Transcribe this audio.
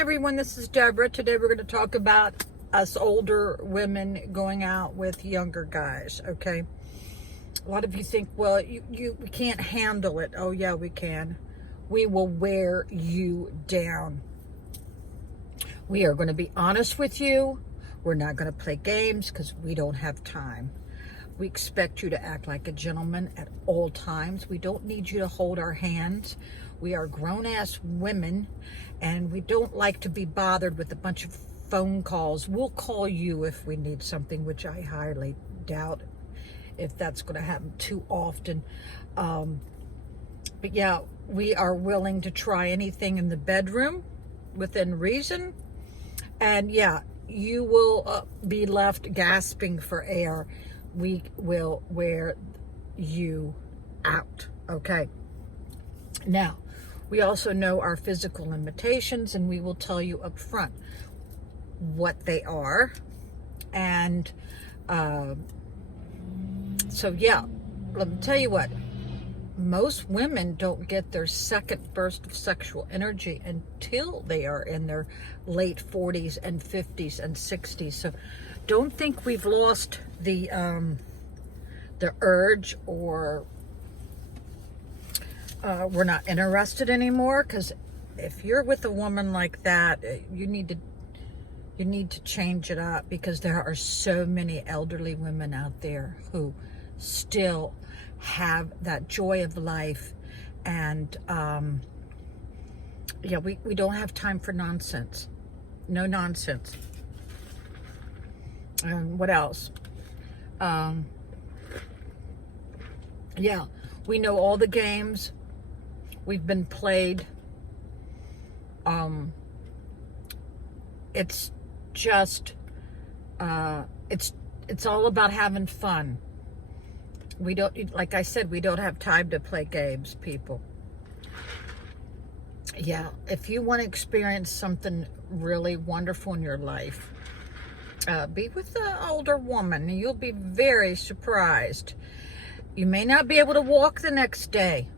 everyone, this is Deborah. Today we're going to talk about us older women going out with younger guys, okay? A lot of you think, well, we can't handle it. Oh yeah, we can. We will wear you down. We are going to be honest with you. We're not going to play games because we don't have time. We expect you to act like a gentleman at all times. We don't need you to hold our hands. We are grown-ass women, and we don't like to be bothered with a bunch of phone calls. We'll call you if we need something, which I highly doubt if that's going to happen too often. But yeah, we are willing to try anything in the bedroom within reason. And yeah, you will be left gasping for air. We will wear you out, okay? Now, we also know our physical limitations, and we will tell you up front what they are. And so, yeah, let me tell you what. Most women don't get their second burst of sexual energy until they are in their late 40s and 50s and 60s. So don't think we've lost the urge, or we're not interested anymore. Because if you're with a woman like that, you need to change it up, because there are so many elderly women out there who still have that joy of life. And yeah, we don't have time for nonsense. No nonsense. And what else? Yeah, we know all the games. We've been played. It's just it's all about having fun. We don't, like I said, we don't have time to play games, people. Yeah, if you want to experience something really wonderful in your life, be with an older woman. You'll be very surprised. You may not be able to walk the next day,